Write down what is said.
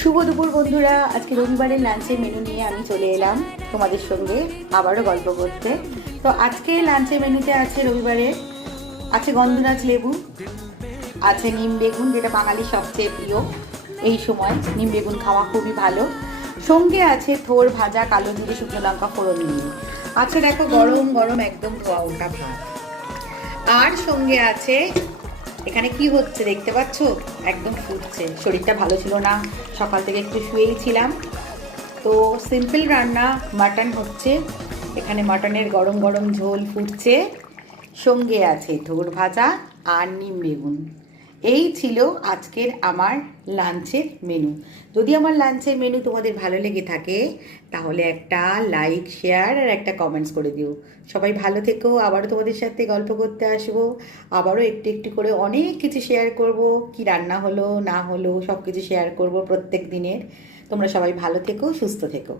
শুভ দুপুর বন্ধুরা, আজকে রবিবারের লাঞ্চের মেনু নিয়ে আমি চলে এলাম তোমাদের সঙ্গে আবারও গল্প করতে। তো আজকে লাঞ্চের মেনুতে আছে রবিবারে আছে গন্ধরাজ লেবু, আছে নিম বেগুন, যেটা বাঙালির সবচেয়ে প্রিয়। এই সময় নিম বেগুন খাওয়া খুবই ভালো। সঙ্গে আছে থোর ভাজা, কালো জিরে, শুকনো লঙ্কা ফোড়ন দিয়ে। আছে দেখো গরম গরম একদম ধোয়া ওঠা ভাত। আর সঙ্গে আছে, এখানে কি হচ্ছে দেখতে পাচ্ছ, একদম ফুটছে। শরীরটা ভালো ছিল না, সকাল থেকে একটু শুয়েই ছিলাম। তো সিম্পল রান্না, মাটন হচ্ছে এখানে, মাটনের গরম গরম ঝোল ফুটছে। সঙ্গে আছে থোড় ভাজা আর নিম বেগুন। এই ছিল আজকের আমার লাঞ্চের মেনু। যদি আমার লাঞ্চের মেনু তোমাদের ভালো লেগে থাকে তাহলে একটা লাইক, শেয়ার আর একটা কমেন্টস করে দিও। সবাই ভালো থেকো, আবারও তোমাদের সাথে গল্প করতে আসবো। আবারও একটু একটু করে অনেক কিছু শেয়ার করব, কি রান্না হলো না হলো সব কিছু শেয়ার করব প্রত্যেক দিনের। তোমরা সবাই ভালো থেকো, সুস্থ থেকো।